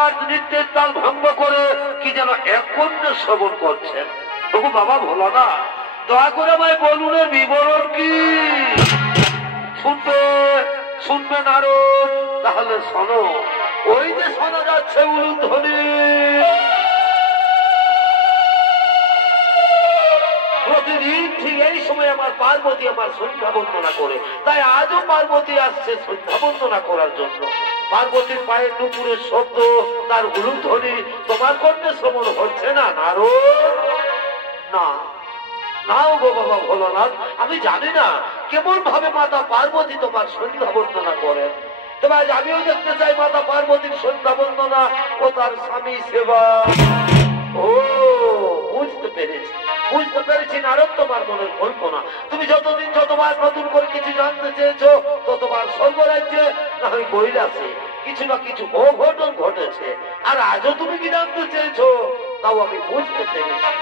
আর নৃত্যের তাল ভঙ্গ করে কি যেন এক কণ্য শ্রবণ করছেন। ওগো বাবা ভোলানাথ, দয়া করে আমায় বলুন এর বিবরণ কি? শুনবে নারদ? তাহলে শোনো। ওই যে শোনা যাচ্ছে উলুধ্বনি, প্রতিদিন ঠিক এই সময় আমার পার্বতী আমার সন্ধ্যা বন্দনা করে, তাই আজও পার্বতী আসছে সন্ধ্যা বন্দনা করার জন্য। পার্বতীর পায়ের নুপুরের শব্দ, তার উলুধ্বনি তোমার কণ্ঠে শ্রবণ হচ্ছে না নারদ? না নাও গো বাবা ভোলানাথ, আমি জানি না কেমন ভাবে মাতা পার্বতী তোমার সন্ধ্যা বন্দনা করেন। তবে আজ আমিও দেখতে চাই মাতা পার্বতীর সন্ধ্যা বন্দনা ও তার স্বামী সেবা। ও বুঝতে পেরেছি নারদ, তোমার মনের কল্পনা। তুমি যতদিন যতবার নতুন করে কিছু জানতে চেয়েছো, ততবার স্বর্গরাজ্যে না হয় কৈলাসে কিছু না কিছু অঘটন ঘটেছে। আর আজও তুমি কি জানতে চেয়েছো, তাও আমি বুঝতে পেরেছি।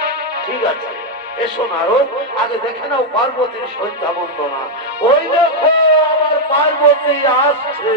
ঠিক আছে, এসো নারদ, আগে দেখে নাও পার্বতীর সন্ধ্যা বন্দনা। ওই দেখো আমার পার্বতী আসছে।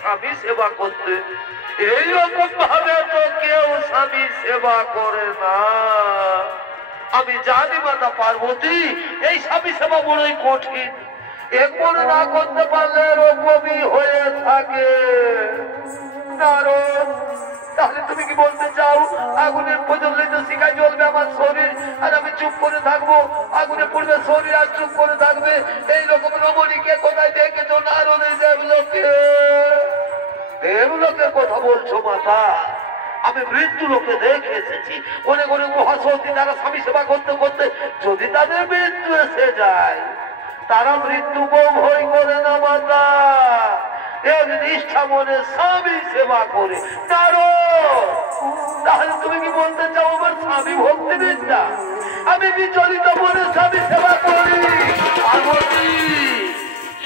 স্বামী সেবা করতে, এইরকম ভাবে তো কেউ স্বামী সেবা করে না। আমি জানি মাতা পার্বতী এই স্বামী সেবা বড়ই কঠিন, এক মনে না করতে পারলে রোগী হয়ে থাকে। তাহলে তুমি কি বলতে চাও আগুনের প্রজ্বলিত শিখায় জ্বলবে আমার শরীর আর আমি চুপ করে থাকবো? আগুনে পড়বে শরীর আর চুপ করে থাকবে? এইরকম রমণীকে কোথায় দেখেছো নারদের দেবলোকে? দেবলোকের কথা বলছো মাতা? আমি মৃত্যু লোকে দেখে এসেছি অনেক অনেক মহাসতী তারা স্বামী সেবা করতে করতে যদি তাদের মৃত্যু এসে যায়, তারা মৃত্যু ভয় করে না মাতা, এক নিষ্ঠা মনে স্বামী সেবা করে। তাহলে তুমি কি বলতে চাও আমার স্বামী ভক্তি বিদ্যা? আমি বিচলিত মনে স্বামী সেবা করি। পার্বতী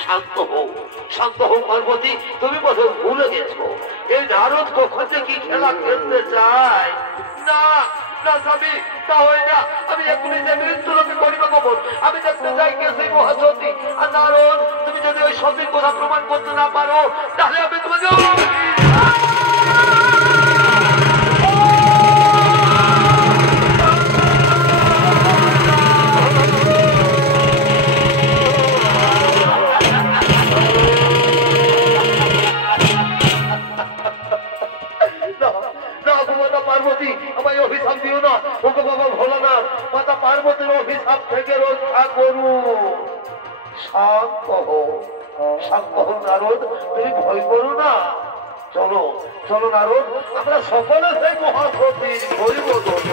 শান্ত হোক, শান্ত হোক পার্বতী, তুমি বোধহয় ভুলে গেছো এই নারদ কখন থেকে খেলা খেলতে চায়। না না স্বামী, তা হয় না। আমি এক্ষুনি যে মৃত্যু লোকে করিব কখন? আমি দেখতে চাই কে সেই মহাসতী। আর নারদ তুমি যদি ওই সত্যের কথা প্রমাণ করতে না পারো তাহলে আমি তোমাকে পার্বতী আমায় অভিশাপ দিও না। ওকে বাবা ভোলানাথ মাতা পার্বতীর অভিশাপ থেকে রক্ষা করু। শান্ত হো, শান্ত হো নারদ, তুমি ভয় করো না। চলো চলো নারদ, আমরা সকলে সেই মহাসতীর হরিবোধন।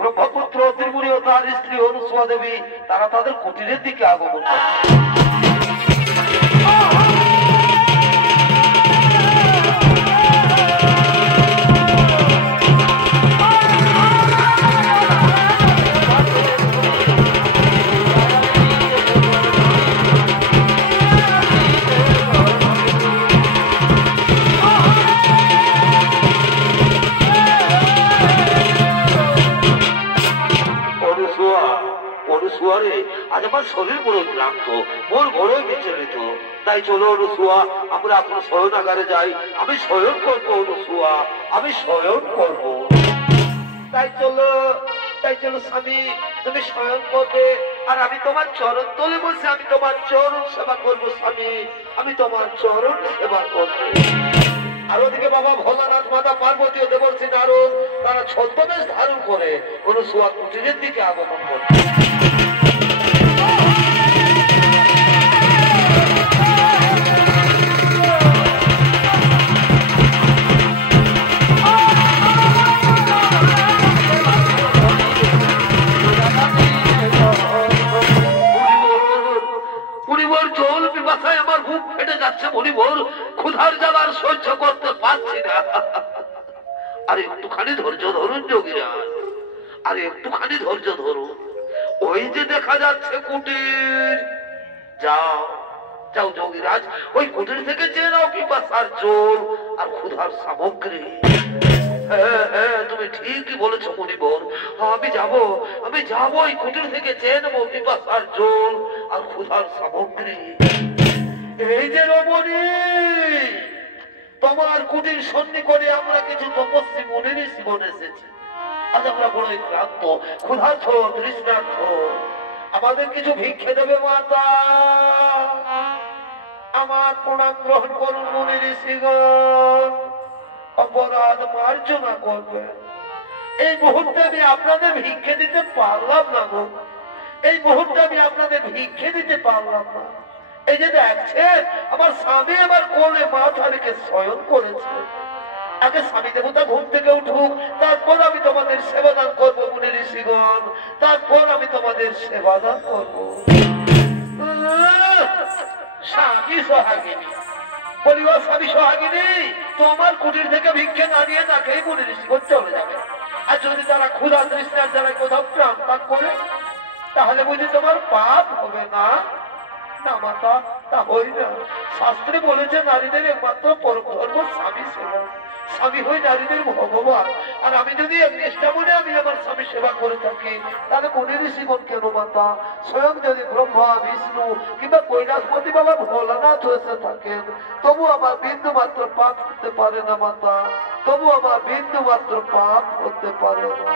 ব্রহ্মপুত্র ত্রিপুরী ও তার স্ত্রী অনুসুয়া দেবী তারা তাদের কুটিরের দিকে আগমন করে। আজ আমার শরীর বড় ক্লান্ত, মন বড়ই বিচলিত, তাই চলো অনুসুয়া আমরা আপনার শয়নাগারে যাই। আমি শয়ন করবো অনুসুয়া, আমি শয়ন করবো। তাই চলো স্বামী, তুমি শয়ন করবে আর আমি তোমার চরণ তলে বসে আমি তোমার চরণ সেবা করবো। স্বামী আমি তোমার চরণ সেবা করবো। আর ওদিকে বাবা ভোলানাথ মাতা পার্বতী ও দেবর্ষি নারদ তারা ছদ্মবেশ ধারণ করে অনুসুয়া কুটিরের দিকে আগমন করে। আমার বুক ফেটে যাচ্ছে মণিবর, ক্ষুধার জ্বালার সহ্য করতে পারছি না। আর একটুখানি ধৈর্য ধরুন যোগীরাজ, আর একটুখানি ধৈর্য ধরুন। ওই যে দেখা যাচ্ছে কুটির, যাও যাও যোগীরাজ, ওই কুটির থেকে চেয়ে নাও পিপাসার জল আর ক্ষুধার সামগ্রী। হ্যাঁ হ্যাঁ তুমি ঠিকই বলেছো মণিবর, আমি যাবো ওই কুটির থেকে চেয়ে নেবো পিপাসার জল আর ক্ষুধার সামগ্রী। এই যে রমণী, তোমার কুটির সন্নি করে আমরা কিছু তপস্বী মনে জীবন এসেছি। আজ আমরা বড়ই ক্লান্ত, ক্ষুধার্থ, তৃষ্ণার্থ, আমাদের কিছু ভিক্ষে দেবে মাতা। আমার প্রণাম গ্রহণ করুন মুনি ঋষিগণ, অপরাধ মার্জনা করবে। এই মুহূর্তে আমি আপনাদের ভিক্ষে দিতে পারলাম না গো, এই মুহূর্তে আমি আপনাদের ভিক্ষে দিতে পারলাম না। এই যে দেখছেন আমার স্বামী আমার কোলে মাথা রেখে শয়ন করেছে। আগে স্বামী দেবতা ঘুম থেকে উঠুক, তারপর আমি তোমাদের সেবাদান করবো মুনি ঋষিগণ, তারপর আমি তোমাদের সেবাদান করবো। স্বামী সোহাগিনী বলি, ও স্বামী সোহাগিনী, তোমার কুটির থেকে ভিক্ষে না নিয়ে তাকেই মুনি ঋষিগণ চলে যাবে। আর যদি তারা ক্ষুধা তৃষ্ণার দ্বারা কোথাও প্রাণ ত্যাগ করে তাহলে বুঝি তোমার পাপ হবে না? না মাতা, তা হই না। শাস্ত্রে বলেছে নারীদের একমাত্র পরম ধর্ম স্বামী সেবা, স্বামী হই নারীদের ভগবান। আর আমি যদি এক নিষ্ঠা মনে আমি আমার স্বামী সেবা করে থাকি তাহলে মুনি ঋষিগণ কেন মাতা? স্বয়ং যদি ব্রহ্মা বিষ্ণু কিংবা কৈলাসপতি বাবা ভোলানাথ হয়েছে থাকেন তবু আমার বিন্দু মাত্র পাপ হতে পারে না মাতা, তবু আমার বিন্দু মাত্র পাপ হতে পারে না।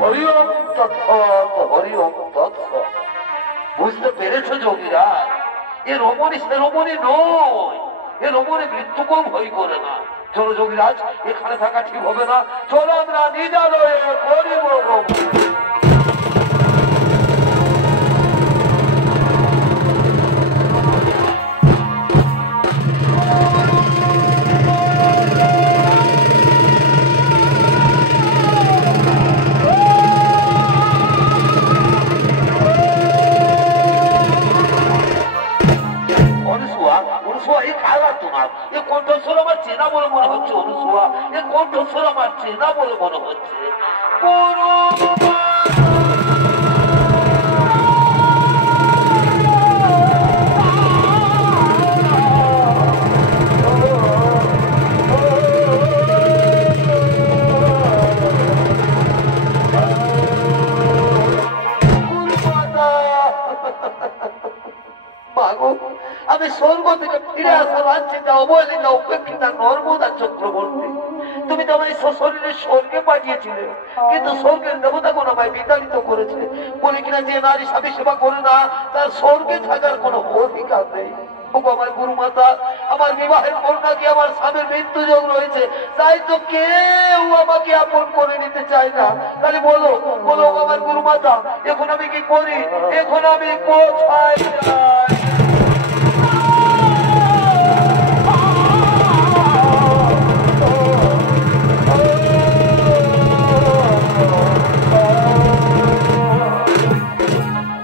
হরি ওম তৎসৎ, হরি ওম তৎসৎ। বুঝতে পেরেছ যোগীরাজ, এ রমণী সে রমণী নয়, এ রমণী মৃত্যু কম ভয় করে না। চলো যোগীরাজ, এখানে থাকা ঠিক হবে না, চলো আমরা নিজালয়ে করিব। কণ্ঠস্বর আমার চেনা বলে মনে হচ্ছে অনুসুয়া, এ কণ্ঠস্বর আমার চেনা বলে মনে হচ্ছে। চিন্তা অবহেলিতা উপেক্ষিতা নর্মদা চক্রবর্তী, তুমি তো আমায় সশরীরে স্বর্গে পাঠিয়েছিলে, কিন্তু স্বর্গের দেবতাগণ আমায় বিতাড়িত করেছে, বলে কিনা যে নারী স্বামী সেবা করে না তার স্বর্গে থাকার কোনো অধিকার নেই। আমার গুরুমাতা, আমার বিবাহের পর নাকি আমার স্বামীর মৃত্যু যোগ রয়েছে, তাই তো কেউ আমাকে আপন করে নিতে চায় না। তাহলে বলো বলো আমার গুরুমাতা, এখন আমি কি করি? এখন আমি কোথায় যাই?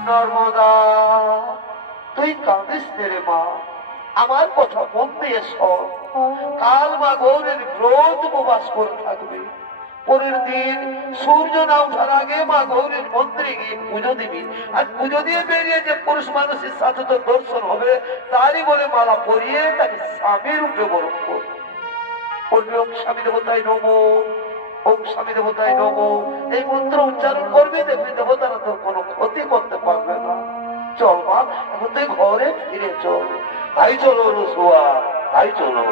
নর্মদা, তুই কাঁদিস রে মা, আমার কথা মন দিয়ে শোন। কাল মা গৌরের ব্রত উপবাস করে থাকবে, পরের দিন সূর্য না ওঠার আগে মা গৌরের মন্দিরে গিয়ে পুজো দিবি, আর পুজো দিয়ে বেরিয়ে যে পুরুষ মানুষের সাথে তোর দর্শন হবে তারই বলে মালা পরিয়ে তাকে স্বামীর রূপে বরণ করবে। বলবি ওম স্বামী দেবতায় নমো, ওম স্বামী দেবতায় নমো, এই মন্ত্র উচ্চারণ করবি, দেখবি দেবতারা তোর কোনো ক্ষতি করতে পারবে না। চল মা, এখন তুই ঘরে ফিরে চল। তাই চলো রসুয়া, তাই চলো।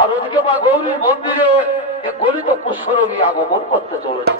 আর ওদিকে মা গৌরীর মন্দিরে গলিত পুষ্পরোগী আগমন করতে চলেছে।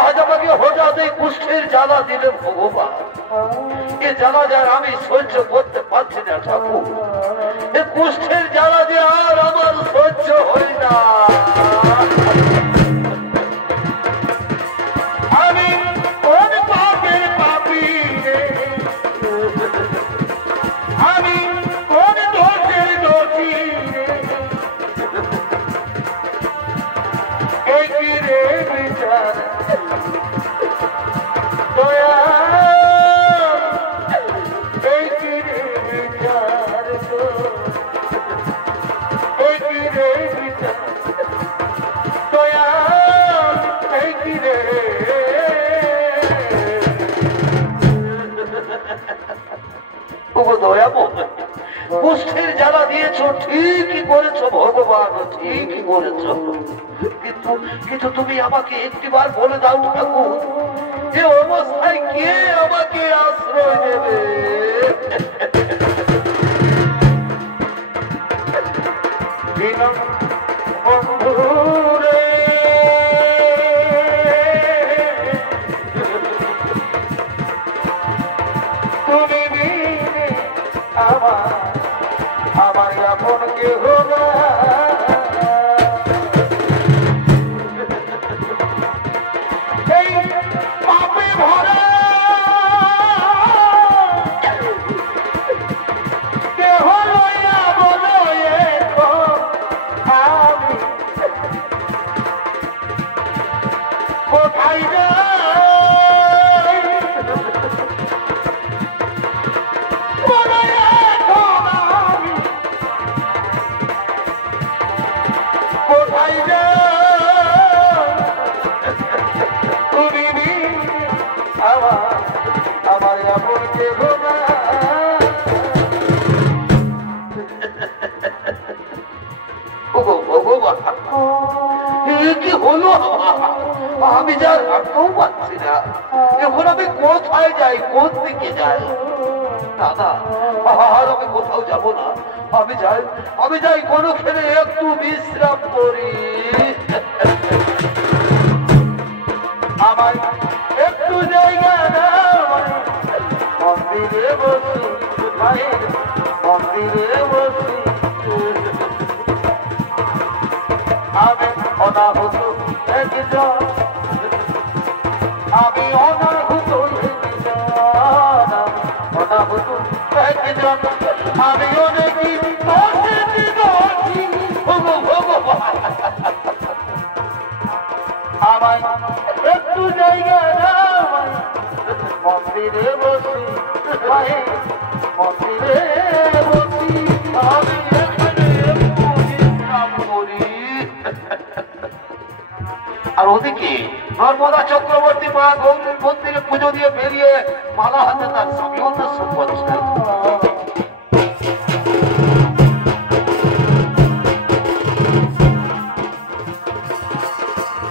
আজ আমাকে হঠাৎ এই কুষ্ঠের জ্বালা দিলেন ভগবান, এ জ্বালা যার আমি সহ্য করতে পারছি না ঠাকুর, এ কুষ্ঠের জ্বালা যে আর আমার সহ্য হয় না। আমি কোন পাপের পাপী রে, আমি কোন দোষের দোষী রে, এই কি রে বিচার দয়া, এই কি রে বিচার, এই কি রে বিচার দয়া, এই কি রে। কুষ্ঠের জ্বালা দিয়েছ, ঠিকই করেছ ভগবান, ঠিকই করেছ, কিন্তু তুমি আমাকে একটিবার বলে দাও ঠাকুর, যে অবস্থায় কে আমাকে আশ্রয় দেবে? বন্ধুরে তুমি বিনে আমার আপন কেহ না, এই পাপে ভরা দেহ লইয়া বলো এখন আমি কোথায় যাই? বলো এখন আমি যা হাঁটতেও পারছি না, এখন আমি কোথায় যাই, কোন দিকে যাই? দাদা আর আমি কোথাও যাব না, আমি যাই কোনোখানে একটু বিশ্রাম করি। আমায় একটু জায়গা মন্দিরে বসি, মন্দিরে বসি। আমি অনাহুত একজন, আমি অনাহুত অনাহুত একজন, আমি অনেকই আমায় একটু জায়গা মন্দিরে বসি, মন্দিরে বসি, আমি এখানে একটু বিশ্রাম করি। আর ওদিকে নর্মদা চক্রবর্তী মা গৌরীর মন্দিরে পুজো দিয়ে বেরিয়ে মালা হাতে তার স্বামী অন্বেষণ করছেন।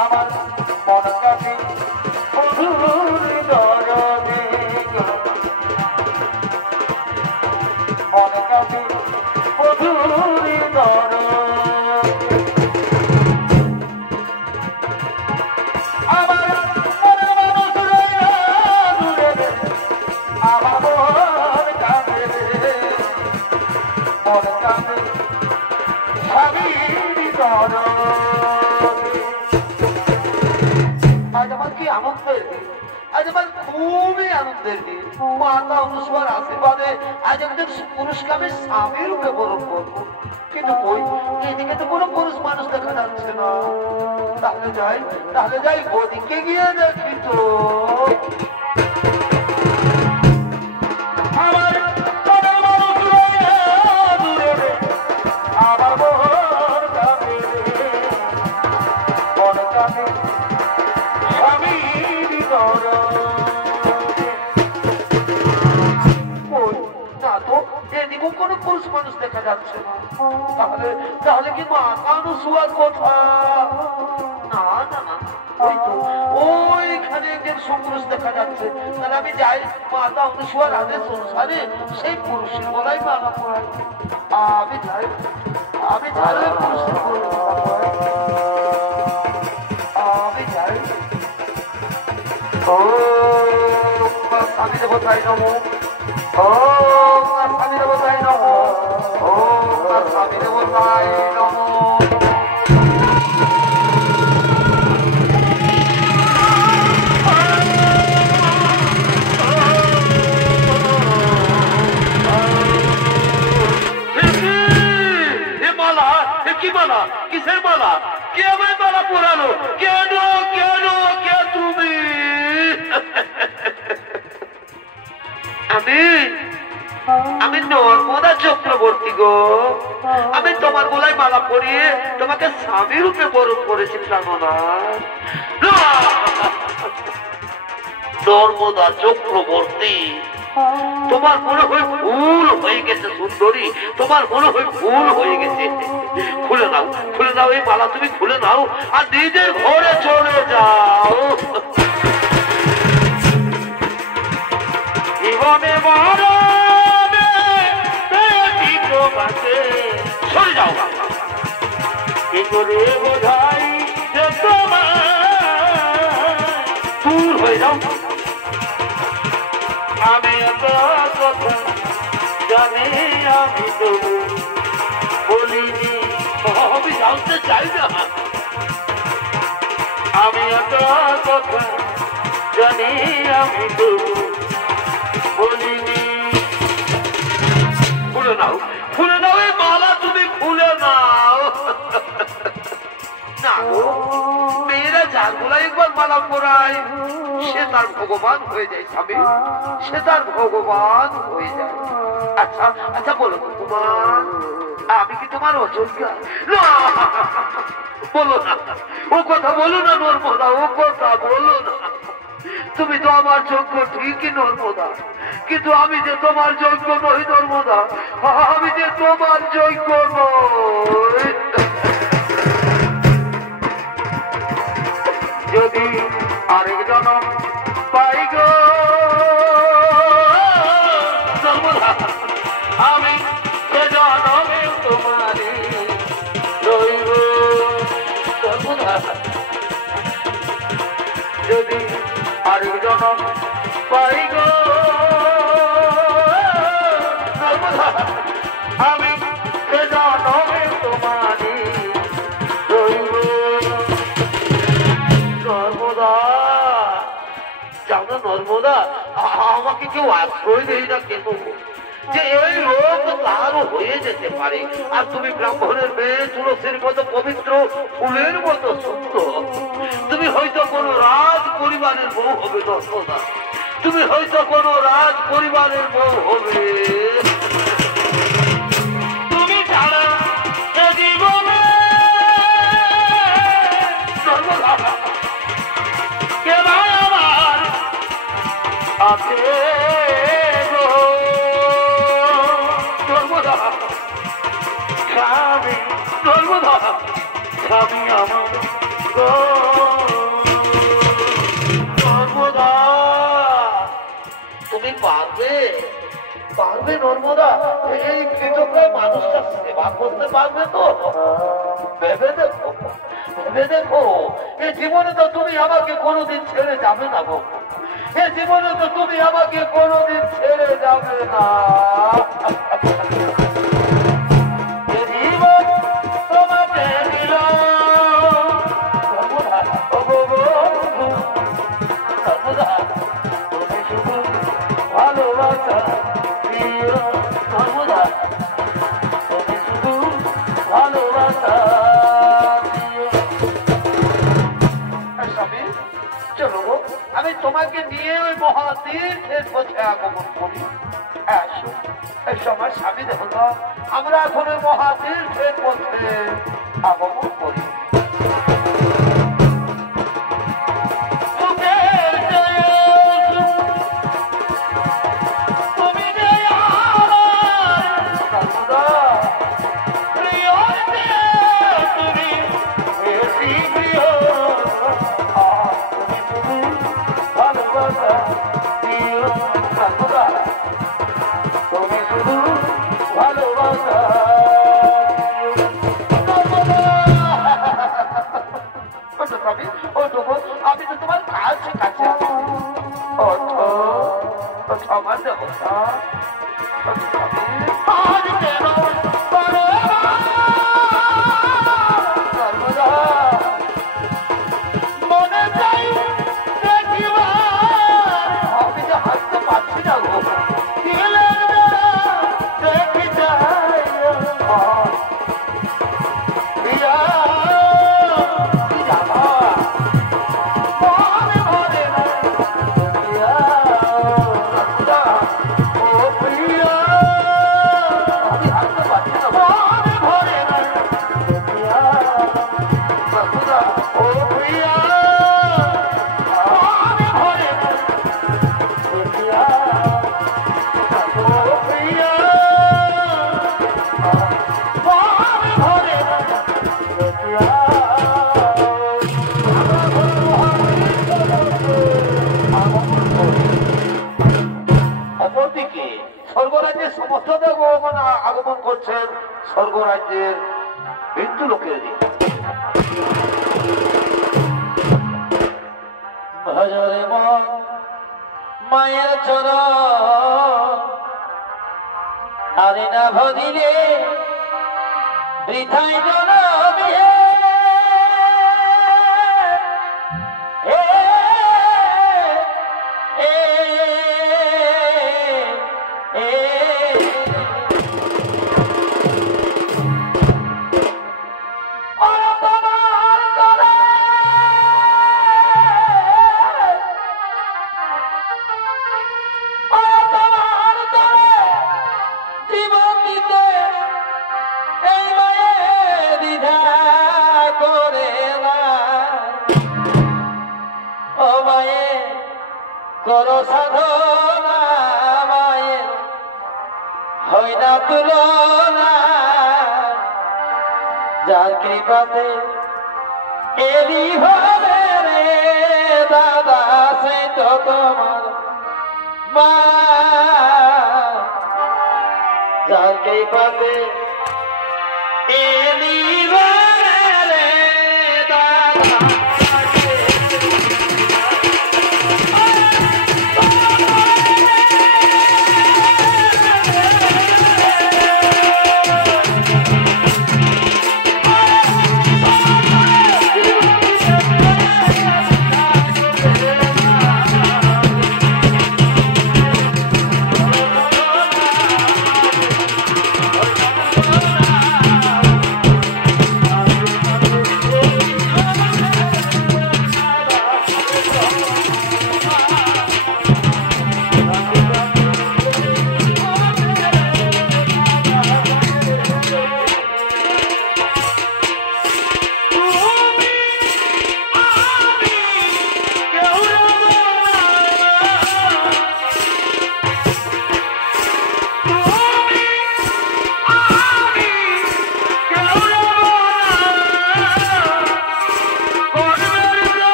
আমার মন কাছে মন কাছে আজ আমার কি আনন্দের দিন, আজ আমার খুবই আনন্দের দিন। মাতা অনুষ্মার আশীর্বাদে আজ একজন পুরুষকে আমি স্বামী রূপে বরণ করবো, কিন্তু কই এইদিকে তো কোনো পুরুষ মানুষ দেখা যাচ্ছে না। তাহলে যাই ওদিকে গিয়ে দেখি তো। কোনো পুরুষ মানুষ দেখা যাচ্ছে না, তাহলে কি মাতা অনুসূয়ার কথা? না না না, ওইখানে একজন সুপুরুষ দেখা যাচ্ছে। তাহলে আমি যাই মাতা অনুসূয়ার আদেশ অনুসারে সেই পুরুষের গলায় মালা পরাই। আমি যাই পুরুষের আমি যাই। ও স্বামী দেবতাই নমো, ওম স্বামী দেবতাই নমো, ওম স্বামী দেবতাই নমো। কি মালা? কিসের মালা? কে আমায় মালা পরালো? কেন কেন কে তুমি? আমি নর্মদা চক্রবর্তী গো, আমি তোমার গলায় মালা পরিয়ে তোমাকে স্বামী রূপে বরণ করেছি। নর্মদা চক্রবর্তী, তোমার মনে হয় ভুল হয়ে গেছে সুন্দরী, তোমার মনে হয় ভুল হয়ে গেছে। খুলে নাও এই মালা, তুমি খুলে নাও আর নিজের ঘরে চলে যাও। জীবনে সরে যাও, কি করে বোঝাই যে তোমার দূর হয়ে যাও। আমি কথা জানি, আমি তো বলিনি, আমি জানতে চাই না। আমি কথা জানি, আমি তো বলিনি। খুলে নাও এই মালা, তুমি খুলে নাও। না মেয়েরা যার গলায় একবার মালা পরায় সে তার ভগবান হয়ে যায় স্বামী, সে তার ভগবান হয়ে যায়। আচ্ছা আচ্ছা বলো তোমার, আমি কি তোমার অযোগ্যা? বলো না, ও কথা বলো না নর্মদা, ও কথা বলো না। তুমি তো আমার যোগ্য ঠিকই নর্মদা, কিন্তু আমি যে তোমার যোগ্য নই নর্মদা, আমি যে তোমার যোগ্য নই। যদি আরেক জনম পাই গো আমি সে জনমে তোমারি রইব যদি আরেক জনম পাই গো আমি সে জনমে তোমারি রইব নর্মদা জানো নর্মদা আমাকে কেউ আশ্রয় দেই না কেন যে এই রোগ তারও হয়ে যেতে পারে আর তুমি ব্রাহ্মণের মেয়ে তুলসীর মতো পবিত্র ফুলের মতো সুন্দর তুমি হয়তো কোনো রাজ পরিবারের বউ হবে নর্মদা তুমি হয়তো কোনো রাজ পরিবারের বউ হবে তুমি ছাড়া জীবনে নর্মদা কে আমার আছে স্বামী আমার নর্মদা তুমি পারবে পারবে নর্মদা এই কৃতজ্ঞায় মানুষটা সেবা করতে পারবে তো ভেবে দেখো এই জীবনে তো তুমি আমাকে কোনোদিন ছেড়ে যাবে না গো এই জীবনে তো তুমি আমাকে কোনোদিন ছেড়ে যাবে না আমি তোমাকে নিয়ে ওই মহাতীর্থের পথে আগমন করি আমার স্বামী দেখো তো আমরা এখন ওই মহাতীর্থের পথে আগমন করি আমি তো তোমার কাছে কাছে আমার দেবতা মনে চাই আমি তো হাসতে পারছি না গো দেখি যাই স্বর্গরাজ্যের সমস্ত দেবগণ আগমন করছেন স্বর্গরাজ্যের মৃত্যু লোকের দিন ভজরে মায়ের চরণ আরে না ভজিলে বৃথাই জনমে করো সাধনা মায়ের হয় না তুলনা যার কৃপাতে এরি হবে রে দাদা সেই তো তোমার মা যাকে পাতে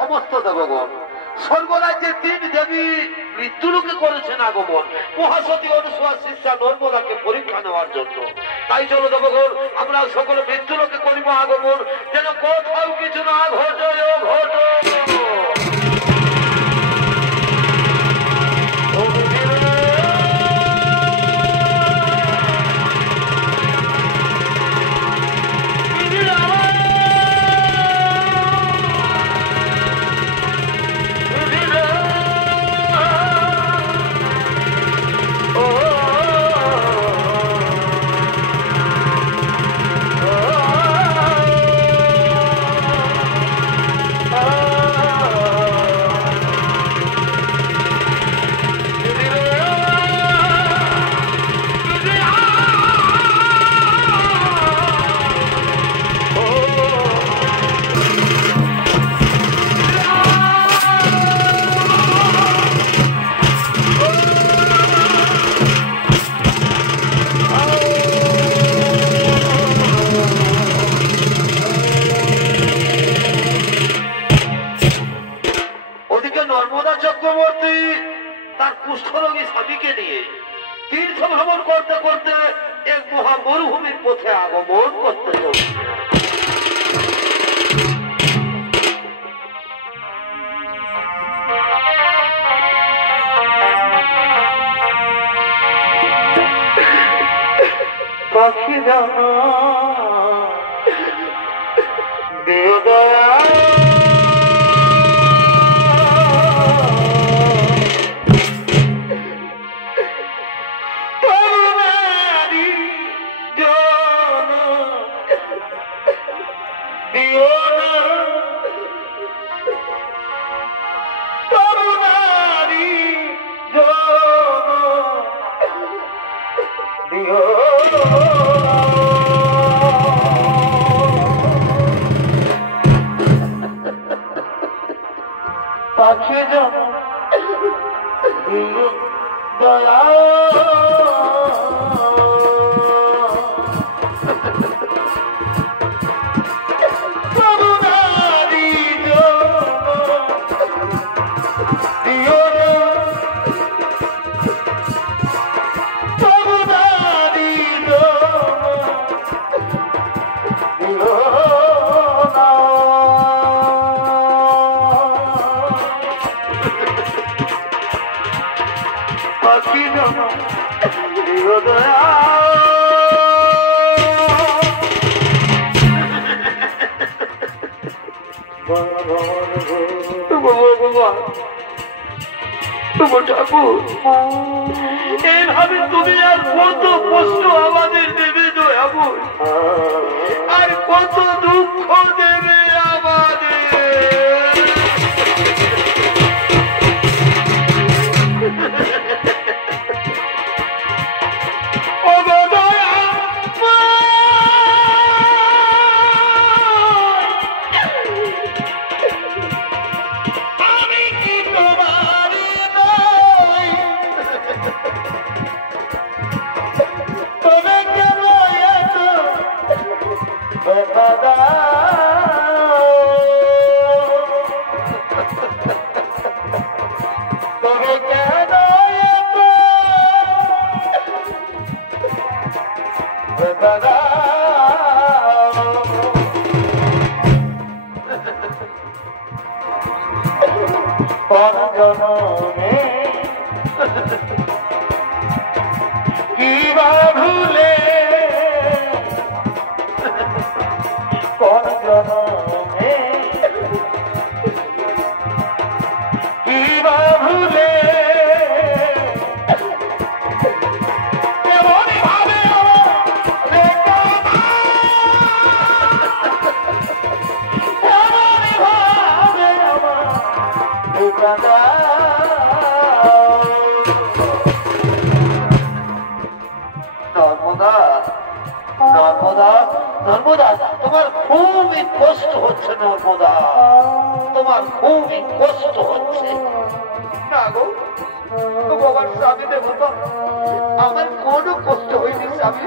সমস্ত দেবগণ স্বর্গরাজ্যের তিন দেবী মৃত্যুলোকে করেছেন আগমন মহাসতী অনুসূয়া শিষ্যা নর্মদাকে পরীক্ষা নেওয়ার জন্য। তাই চলো দেবগণ আমরা সকলে মৃত্যুলোকে করিব আগমন, যেন কোথাও কিছু না ঘটে ঘটে। দিও না করুণারি দিও পাখি জন দয়া এইভাবে তুমি আর কত কষ্ট আমাদের দেবে দয়াবুল, আর কত দুঃখ দেবে আমাদের। নর্মদা, তোমার খুবই কষ্ট হচ্ছে নর্মদা, তোমার খুবই কষ্ট হচ্ছে। না গো বাবার স্বামী দেবতা, আমার কোনো কষ্ট হয়নি স্বামী,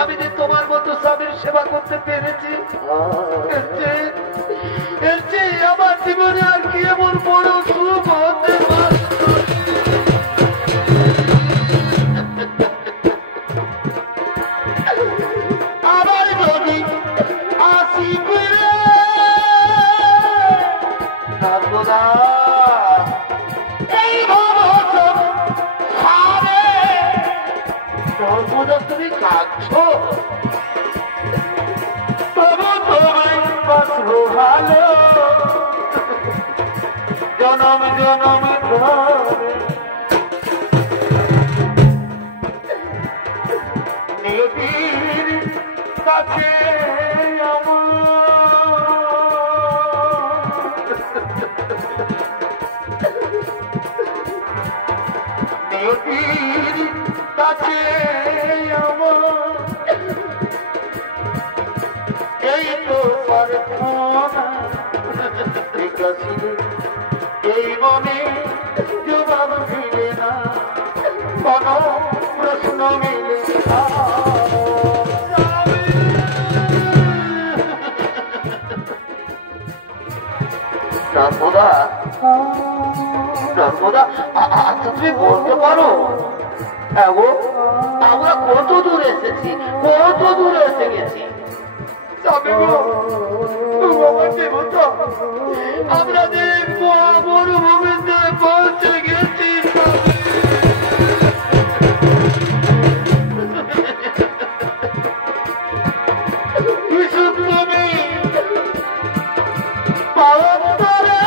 আমি যে তোমার মতো স্বামীর সেবা করতে পেরেছি, এর চেয়ে আমার জীবনে আর কি এমন বড় সুখ হতে পারে। তুমি কাঁদছো, তবু তোমায় বাঁচবো ভালো জনম জনম ধরে। নিয়তির কাছে নিয়তির কাছে এই তো প্রার্থনা, এই মনে জবাব মিলে না, কোনো প্রশ্ন মিলে না। নর্মদা, নর্মদা, আচ্ছা তুমি বলতে পারো আমরা কত দূরে এসেছি, কত দূরে এসে গেছি? আমরা যে মরুভূমিতে পৌঁছে গেছি, তুমি পাওয়ারে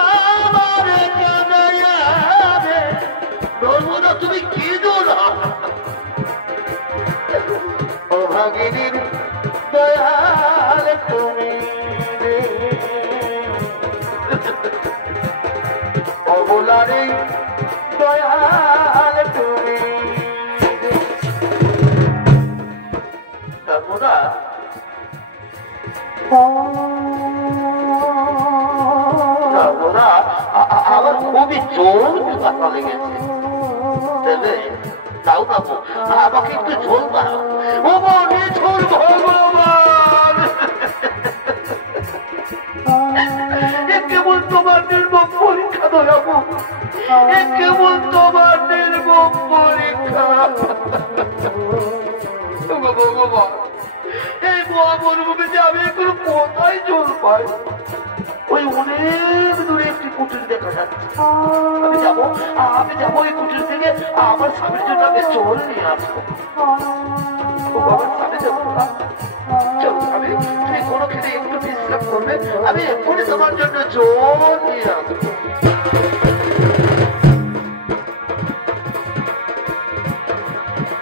আমার কেন দুলারে দয়াল তুমি নর্মদা নর্মদা আমার খুবই জোর কথা লেগেছে দেবে তাও না আমাকে একটু ঝোল দাও ও মনে ঝোল ভগবান কেবল তোমার নির্মম পরীক্ষা দয়াবো কেবল তোমার নির্মম পরীক্ষা ভগবান এই মহামরুভূমি যে আমি এখন কোথায় জল পাই ওই অনেক দূরে একটি কুটির দেখা যাচ্ছে আমি যাবো ওই কুটির থেকে আমার স্বামীর জন্য আমি জল নিয়ে আসবো আমার স্বামী যাবো না চলো স্বামী তুমি কোনো ক্ষেত্রে একটু বিশ্রাম করবে আমি এক্ষুনি তোমার জন্য জল নিয়ে আসবো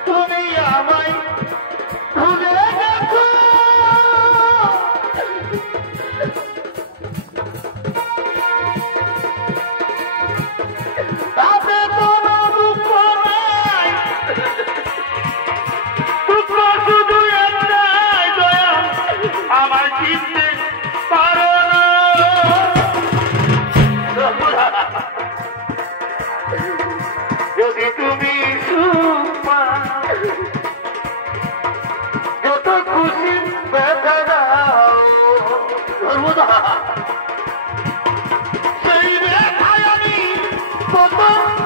তুমি আমায় ভুলে গেছো তাতে কোনো দুঃখ নাই দুঃখ শুধু একটাই দয়া আমার চিনতে পারো না যদি তুমি সুখ পাও যত খুশি ব্যথা দাও সর্বদা সেই ব্যথায় আমি কত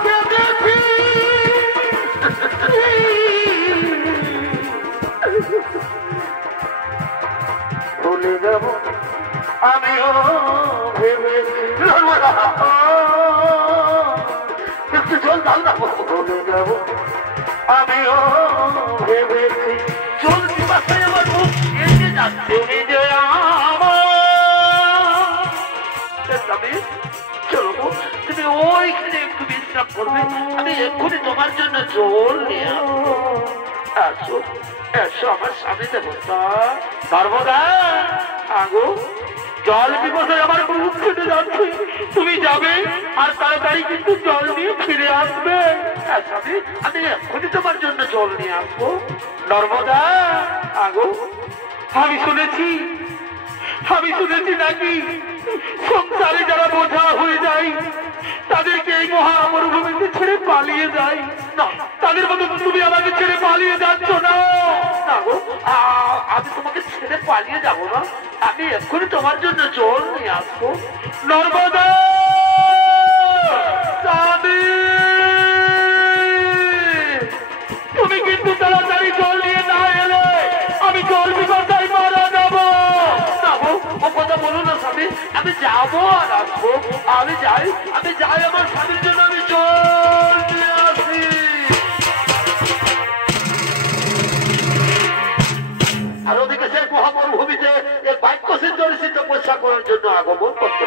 কেঁদেছি ভুলে যাব আমিও ভেবেছি সর্বদা একটু জল দাও না ভুলে যাব আমিও ভেবেছি জল দিবাসে আমার মুখ এসে যাচ্ছে তুমি যে আমার চলো তুমি ওইখানে একটু বিশ্রাম করবে আমি এক্ষুনি তোমার জন্য জল নিয়ে আসো এসো আমার স্বামী দেবতা সর্বদা আগো জল বিপদে আমার মুখ ফেটে যাচ্ছে তুমি যাবে আর তাড়াতাড়ি কিন্তু জল নিয়ে ফিরে আসবে স্বামী আমি এক্ষুনি তোমার জন্য জল নিয়ে আসবো নর্মদা আগো আমি শুনেছি নাকি সংসারে যারা বোঝা হয়ে যায় তাদেরকে এই মহা মরুভূমিতে ছেড়ে পালিয়ে যায় না তাদের মতো তুমি আমাকে ছেড়ে পালিয়ে যাচ্ছ না আমি তোমাকে ছেড়ে পালিয়ে যাবো না আমি এক্ষুনি তোমার জন্য জল নিয়ে আসবো নর্মদা তুমি কিন্তু তাড়াতাড়ি জল নিয়ে না এলে আমি জল বিপদায় মারা যাবো ও কথা বলো না স্বামী আমি যাবো আর আসবো আমি যাই আমার স্বামীর জন্য আমি জল নিয়ে আসি আর ওদিকে সেই মহামরুভূমিতে এই বাক্য সিদ্ধ ঋষিত পরীক্ষা করার জন্য আগমন করতে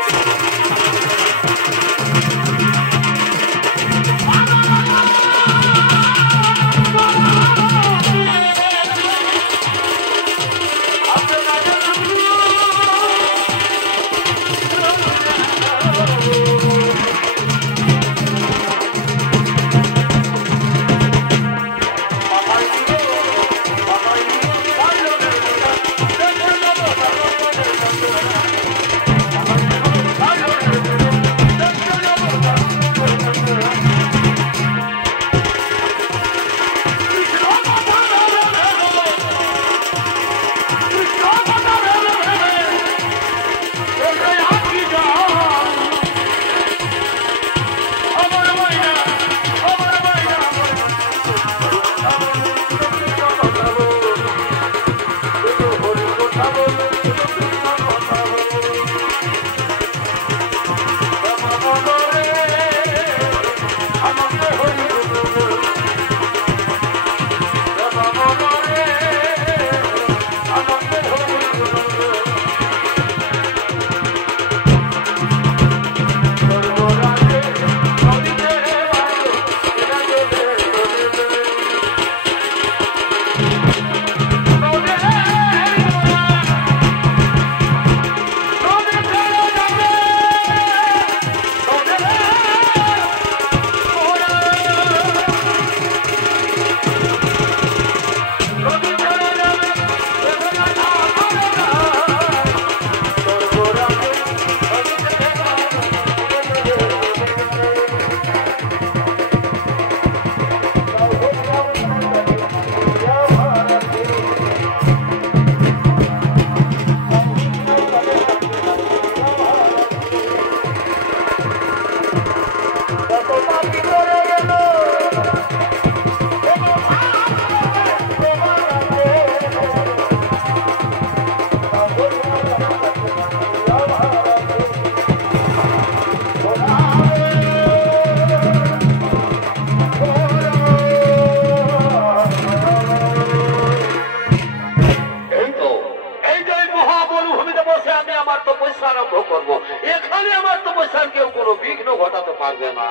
পারবে না।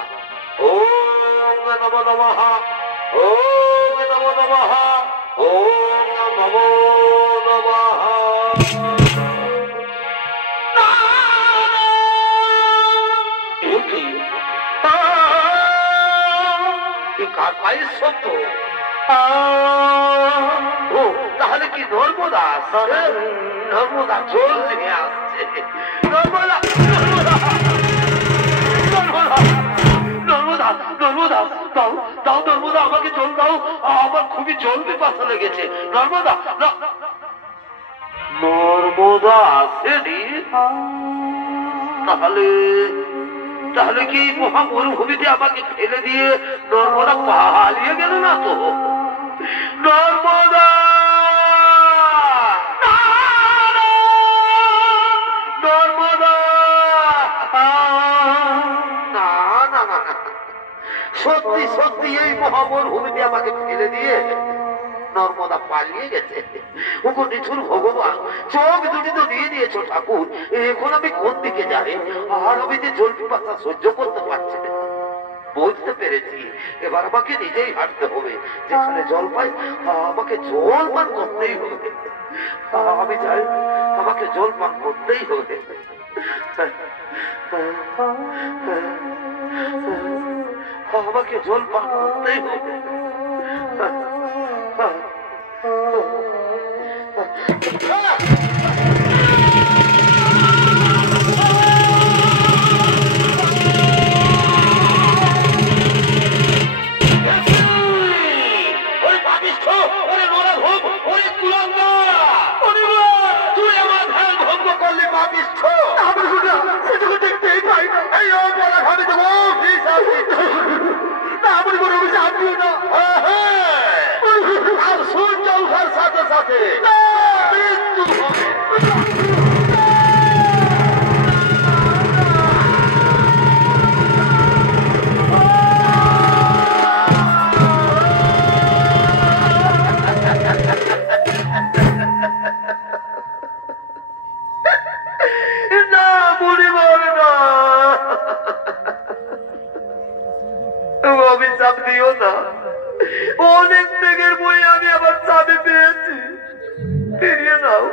ওম নমো নমঃ, ওম নমো নমঃ, ওম নমো নমঃ। কার পায়ের শব্দ? তাহলে কি নর্মদা আসছে? নর্মদা জল নিয়ে আসছে। নর্মদা নর্মদা নর্মদা নর্মদা দাও দাও, নর্মদা আমাকে জল দাও, আমার খুবই জল পিপাসা লেগেছে। নর্মদা নর্মদা আসেনি? তাহলে তাহলে কি মহা মরুভূমিতে আমাকে ফেলে দিয়ে নর্মদা পালিয়ে গেল না তো? নর্মদা নর্মদা না না না, সত্যি সত্যি এই মহা মরুভূমিতে আমাকে ফেলে দিয়ে নর্মদা পালিয়ে গেছে। ওগো নিঠুর ভগবান, চোখ দুটি তো দিয়ে দিয়েছ ঠাকুর, এখন আমি কোন দিকে যাই? আর আমি যে জল পিপাসা সহ্য করতে পারছি না। বুঝতে পেরেছি, এবার আমাকে নিজেই হাঁটতে হবে। যেখানে জল পাই আমাকে জল পান করতেই হবে। আমি যাই, আমাকে জল পান করতেই হবে। আমাকে জল পান করতেই হবে। অনেক ত্যাগের বই আমি আবার চাবি পেয়েছি। ফিরিয়ে নাও,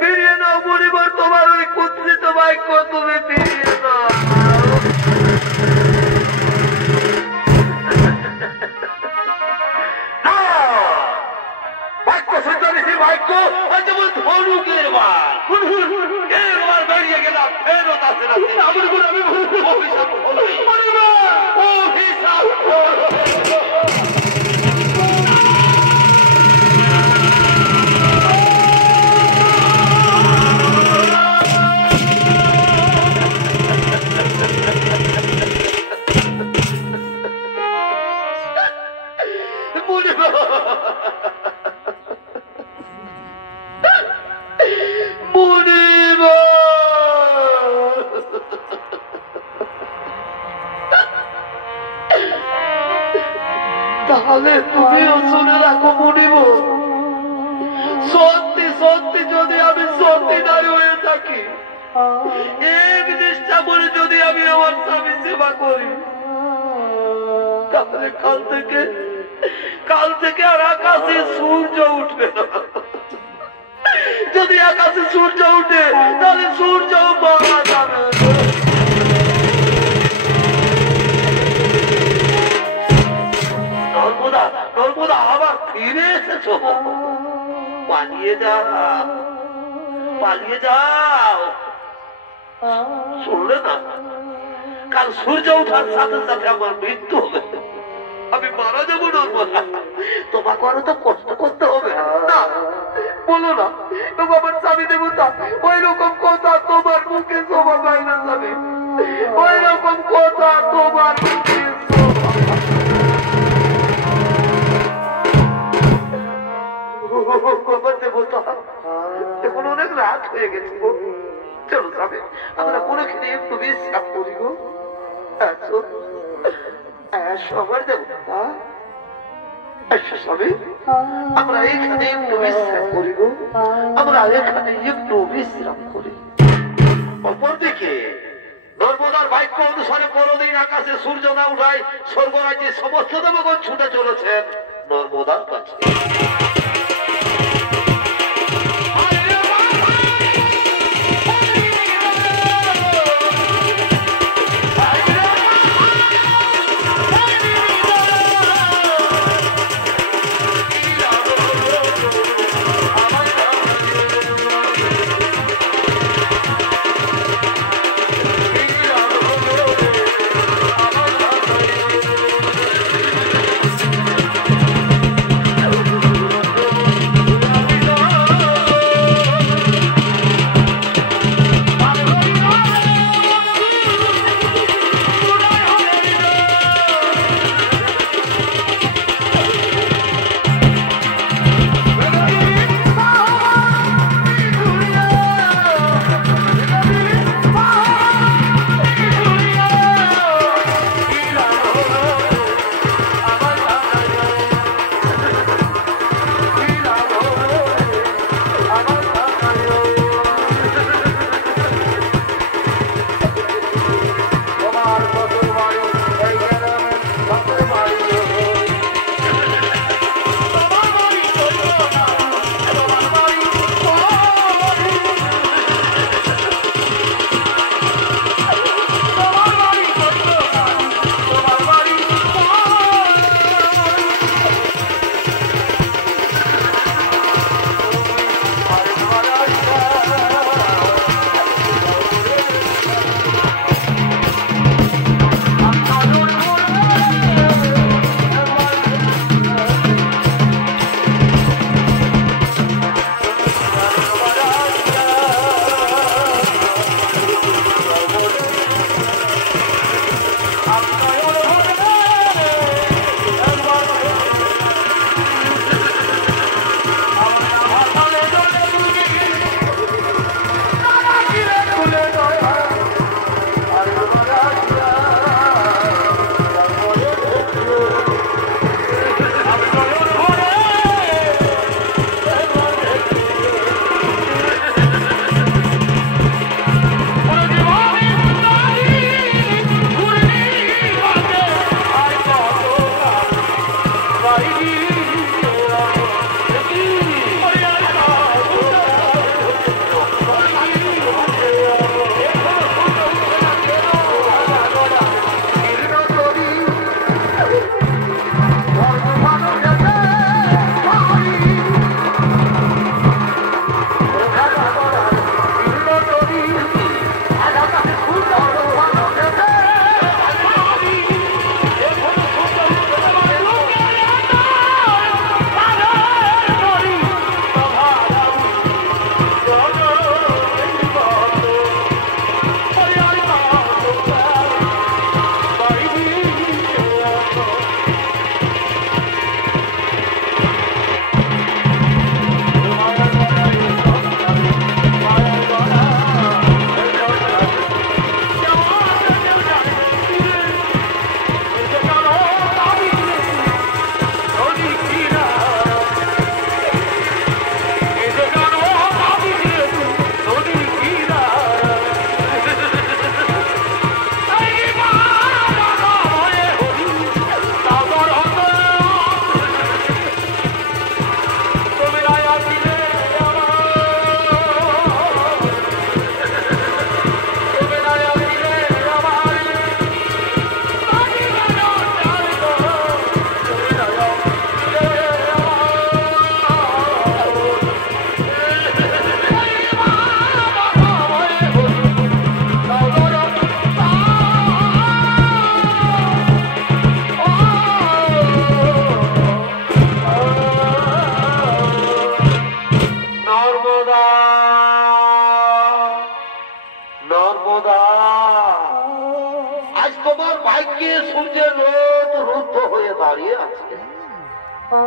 ফিরিয়ে নাও পরিবার, তোমার ওই কুৎসিত বাক্য তুমি ফিরিয়ে নাও। বাক্য সত্যানিসি বাক্য যেমন ধনুকের বার, এবার বেরিয়ে গেলাম, ফেরত আসে না। আমি অভিশাপ তাহলে তুমিও শুনে রাখো মুনিব, সত্যি সত্যি যদি আমি সত্যি নারী হয়ে থাকি, এক নিষ্ঠা করে যদি আমি আমার স্বামী সেবা করি, তাহলে কাল থেকে আর আকাশে সূর্য উঠবে না। যদি আকাশে সূর্য উঠে তাহলে সূর্য মারা যাবে। নর্মদা আবার ফিরে এসেছো? পালিয়ে যাও, পালিয়ে যাও। শুনলে না, কাল সূর্য ওঠার সাথে সাথে আমার মৃত্যু হবে, আমি মারা যাবো। নর্মদা তোমাকে আরো তো কষ্ট করতে হবে না, বলো না আমার স্বামী দেবতা ওই রকম কথা তোমার মুখে শোভা পায় না। স্বামী ওই রকম কথা তোমার মুখে এখন অনেক রাত হয়ে গেছে। চলো স্বামী, আমরা কোনখানে একটু বিশ্রাম করি গো। সবার দেবতা স্বামী, আমরা এখানে একটু বিশ্রাম করি গো, আমরা এখানে একটু বিশ্রাম করি। অপরদিকে নর্মদার বাক্য অনুসারে পরদিন আকাশে সূর্য না উঠায় স্বর্গরাজ্যে সমস্ত দেবগণ ছুটে চলেছেন নর্মদার কাছে।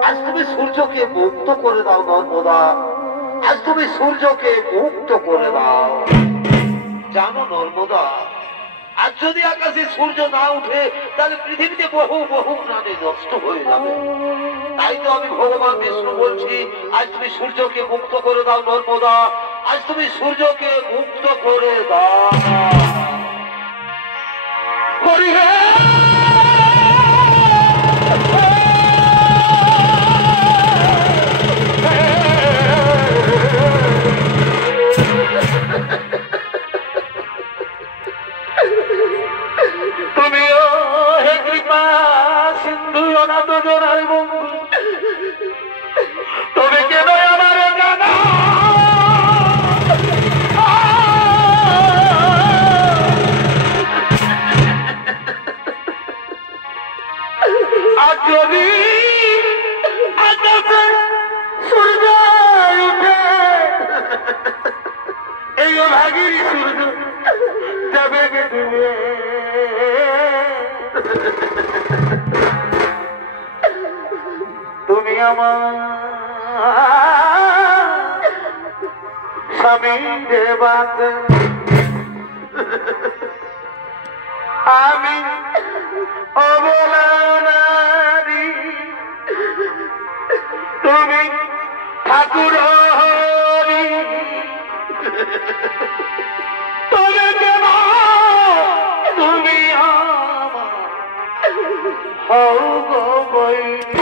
আজ তুমি সূর্যকে মুক্ত করে দাও নর্মদা, আজ তুমি সূর্যকে মুক্ত করে দাও। জানো নর্মদা, আজ যদি আকাশে সূর্য না উঠে তাহলে পৃথিবীতে বহু বহু প্রাণী নষ্ট হয়ে যাবে। তাই তো আমি ভগবান বিষ্ণু বলছি, আজ তুমি সূর্যকে মুক্ত করে দাও নর্মদা, আজ তুমি সূর্যকে মুক্ত করে দাও। হরি হে তুমিও হে কৃপা সিন্ধু অনাথ জনার বন্ধু তবে কেন আমার জানা আজ যদি আকাশে সূর্য উঠে এই ভাগির সূর্য যাবে ডুবে তুমি আমার স্বামী দেবাত আমি অবলা নারী তুমি ঠাকুর হরি তবে কেন তুমি আমার হও গো বৈরী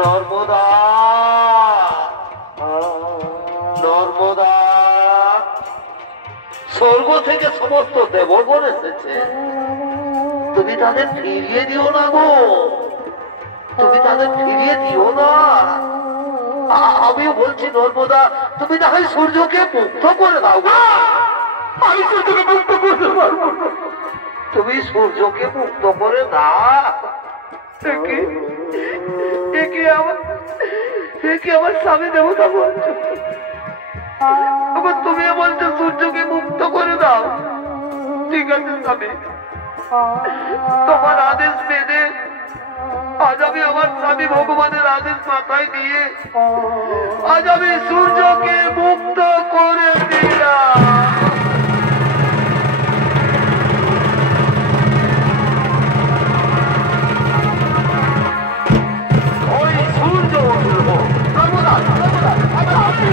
নর্মদা নর্মদা স্বর্গ থেকে সমস্ত দেবগণ এসেছে তুমি তাদের ফিরিয়ে দিও না গো তুমি তাদের ফিরিয়ে দিও না আমিও বলছি নর্মদা তুমি না হয় সূর্যকে মুক্ত করে দাও গো আমি সূর্যকে মুক্ত করতে পারবো না তুমি সূর্যকে মুক্ত করে দাও আমার স্বামী দেবতা বলছো তুমি বলছো সূর্যকে মুক্ত করে দাও ঠিক আছে স্বামী তোমার আদেশ মেনে আজ আমি আমার স্বামী ভগবানের আদেশ মাথায় নিয়ে আজ আমি সূর্যকে মুক্ত করে দিলাম ওই সূর্য উঠল সর্বদা সর্বদা আপনি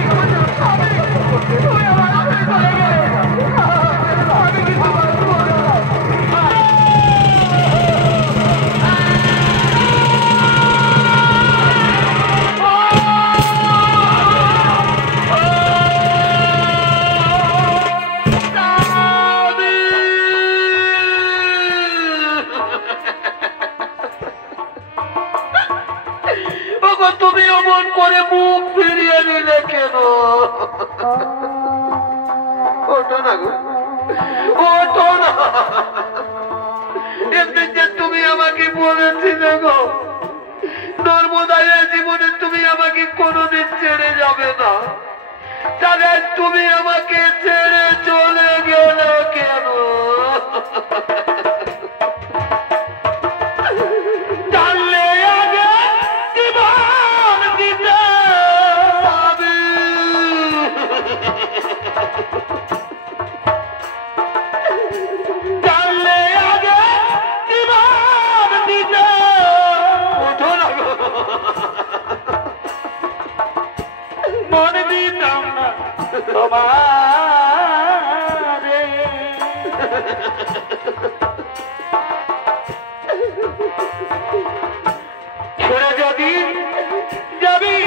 তুমি অমন করে মুখ ফিরিয়ে নিলে কেন ওঠো না গো ওঠো না একদিন যে তুমি আমাকে বলেছিলে গো নর্মদায় জীবনে তুমি আমাকে কোনোদিন ছেড়ে যাবে না তাহলে তুমি আমাকে ছেড়ে চলে গেলে কেন তোমারে ছেড়ে যদি যাবি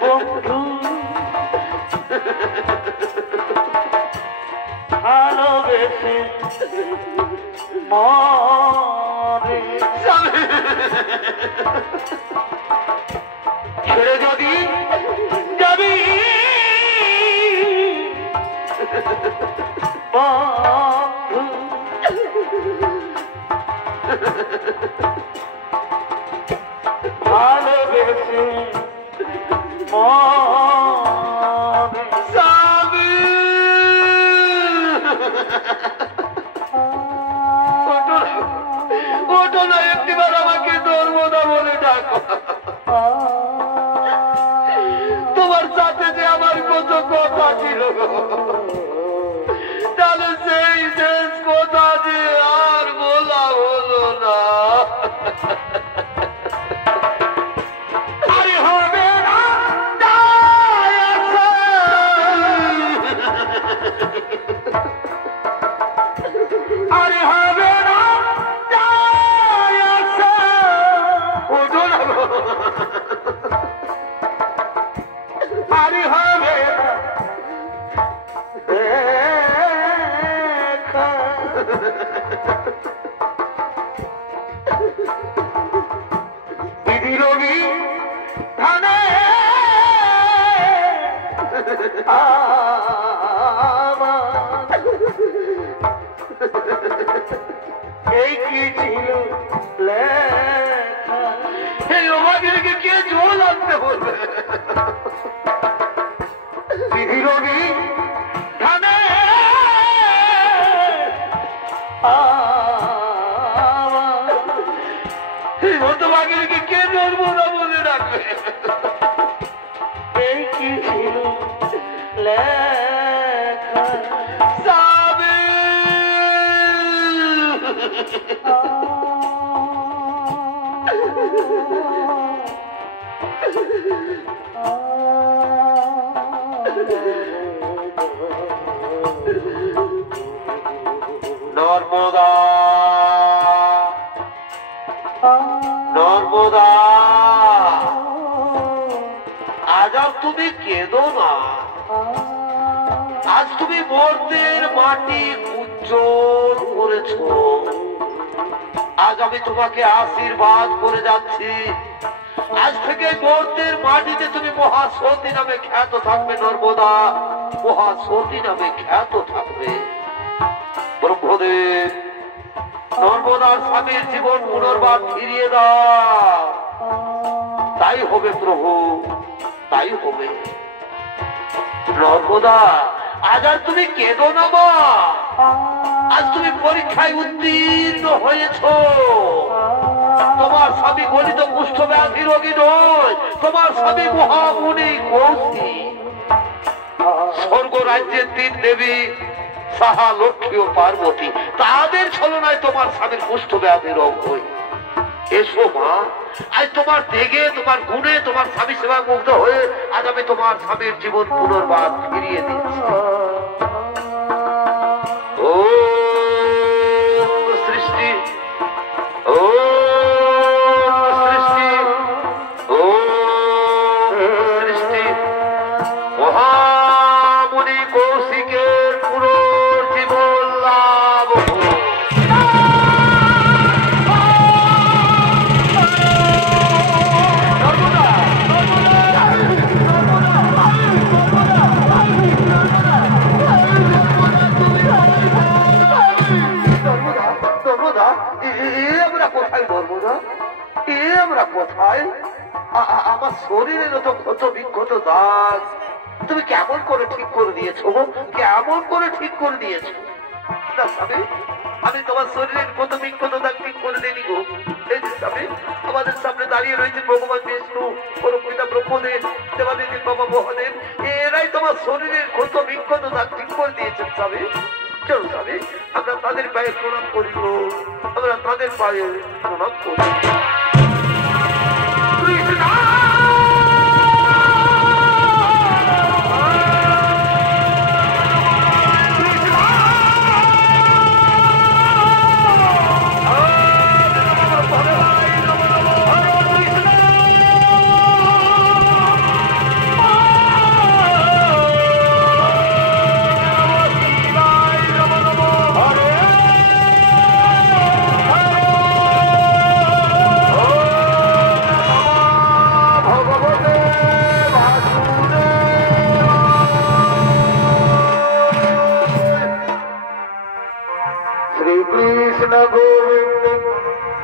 বন্ধু ভালোবেসে মরে ছেড়ে যদি যাবি বন্ধু ভালোবেসে মরে স্বামী ওটো না একটিবার আমাকে নর্মদা বলে ডাক মতো কথা ছিল তাহলে সেই শেষ কথা যে আর বলা হলো না। আরে হবে না আরে হবে না আরে হবে দিদি রবি ধানে এই কি ছিল লেখা এই ওমাদেরকে কে জোর আসতে বলবে দিদি রবি ধানে হতভাগীকে কে ধরবো না বলে রাখবে এই কি ছিল লেখা নর্মদা নর্মদা আজ আর তুমি কেঁদো না। আজ তুমি মর্তের মাটি উজ্জ্বল করেছ। আজ আমি তোমাকে আশীর্বাদ করে যাচ্ছি। আজ থেকে মর্তের মাটিতে তুমি মহাসতী নামে খ্যাত থাকবে। নর্মদা মহাসতী নামে খ্যাত থাকবে। ব্রহ্মদেব নর্মদার স্বামীর জীবন পুনর্বার ফিরিয়ে দাও। তাই হবে প্রভু, তাই হবে। নর্মদা আজ আর তুমি কেঁদো না মা। আজ তুমি পরীক্ষায় উত্তীর্ণ হয়েছ। তোমার স্বামী গলিত কুষ্ঠ ব্যাধি রোগী নয়, তোমার স্বামী মহামুনি কৌশিক। স্বর্গ রাজ্যের তিন দেবী সাহা, লক্ষ্মী ও পার্বতী, তাদের ছলনায় তোমার স্বামীর কুষ্ঠ ব্যাধি রোগ হয়। এসো মা, আজ তোমার দেগে, তোমার গুণে, তোমার স্বামী সেবা মুগ্ধ হয়ে আজ আমি তোমার স্বামীর জীবন পুনর্বার ফিরিয়ে দিচ্ছি। ও সৃষ্টি, ও সৃষ্টি, ও সৃষ্টি। মহামুনি কৌশিকের পুনর্জীবন লাভ আমার শরীরের তো ক্ষত বিক্ষত দাগ তুমি কেমন করে ঠিক করে দিয়েছো? কেমন করে ঠিক করে দিয়েছো? না স্বামী, আমি তোমার শরীরের ক্ষত বিক্ষত দাগ ঠিক করে দিইনি গো। এই যে স্বামী, আমাদের সামনে দাঁড়িয়ে রয়েছে ভগবান বিষ্ণু, পিতা ব্রহ্মদেব, দেবাদেবী বাবা মহাদেব, এরাই তোমার শরীরের ক্ষত বিক্ষত দাগ ঠিক করে দিয়েছেন স্বামী। চলো স্বামী, আমরা তাদের পায়ে প্রণাম করিব, আমরা তাদের পায়ে প্রণাম করি। कृष्ण गोविंद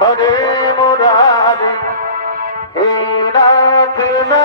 हरे मुरारी हे नाथ ना